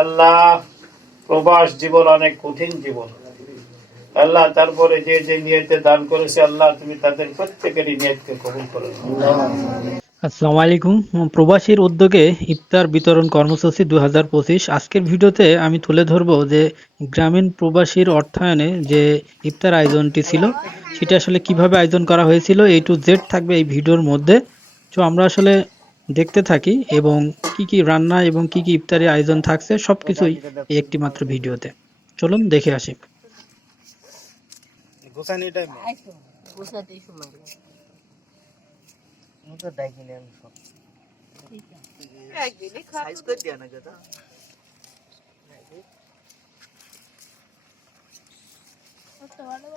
আল্লাহ প্রবাস জীবন অনেক কঠিন জীবন। আল্লাহ তারপরে যে যে নিয়তে দান করেছে আল্লাহ তুমি তাদের প্রত্যেকেরই নিয়তকে কবুল করে। আসসালামু আলাইকুম। প্রবাসীর উদ্যোগে ইফতার বিতরণ কর্মসূচি দু হাজার পঁচিশ। আজকের ভিডিওতে আমি তুলে ধরবো যে গ্রামীণ প্রবাসীর অর্থায়নে যে ইফতার আয়োজনটি ছিল সেটা আসলে কীভাবে আয়োজন করা হয়েছিল এই টু জেড থাকবে এই ভিডিওর মধ্যে। তো আমরা আসলে দেখতে থাকি এবং কি কি রান্না এবং কি কি ইফতারের আয়োজন থাকছে সবকিছুই এই একটি মাত্র ভিডিওতে। চলুন দেখে আসি। গোসানি টাইম বুঝাতেই সময় লাগে। তো ডাইকিনি আমি সব। একদিনে সাইজ করে দিয়া না দাদা কলা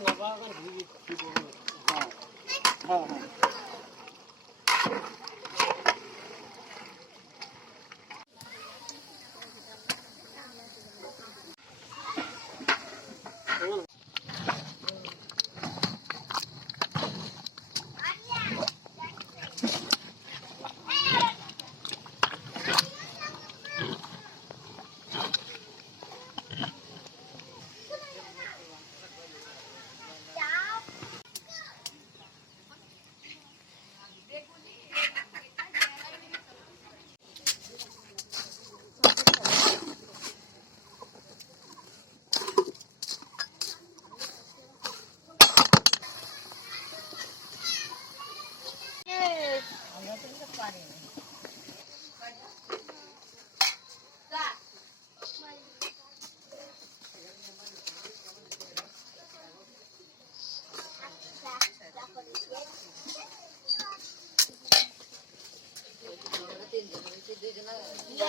কলা গেছে তুমি কথা বলি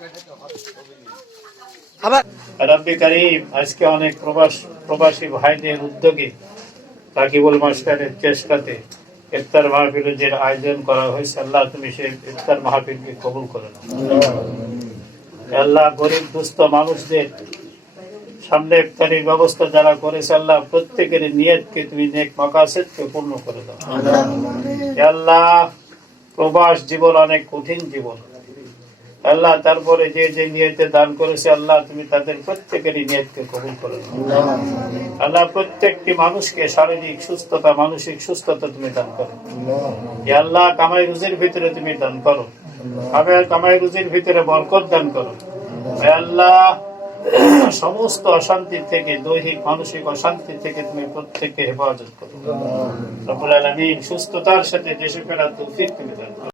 সমস্যা রব্বি করিম আজকে অনেক প্রবাস প্রবাসী ভাইদের উদ্যোগে রাকিবুল মাস্টারের চেষ্টাতে ইফতার মাহফিলের যে আয়োজন করা হয়েছে আল্লাহ তুমি সেই ইফতার মাহফিলকে কবুল করে আল্লাহ গরিব দুস্থ মানুষদের সামনে ইফতারির ব্যবস্থা যারা করেছে আল্লাহ প্রত্যেকের নিয়তকে তুমি নেক মাকাসেদকে পূর্ণ করে দাও। আল্লাহ প্রবাস জীবন অনেক কঠিন জীবন। আল্লাহ তারপরে যে যে নিয়তে দান করেছে আল্লাহ তুমি তাদের প্রত্যেকেরই নিয়তকে কবুল করে আল্লাহ। প্রত্যেকটি মানুষকে শারীরিক সুস্থতা মানসিক সুস্থতা তুমি দান করো। আল্লাহ। কামাই রুজির ভিতরে তুমি দান করো। কামাই রুজির ভিতরে বরকত দান করো। আল্লাহ। সমস্ত অশান্তি থেকে দৈহিক মানসিক অশান্তি থেকে তুমি প্রত্যেককে হেফাজত করো। সুস্থতার সাথে দেশে ফেরার তৌফিক তুমি দান করো।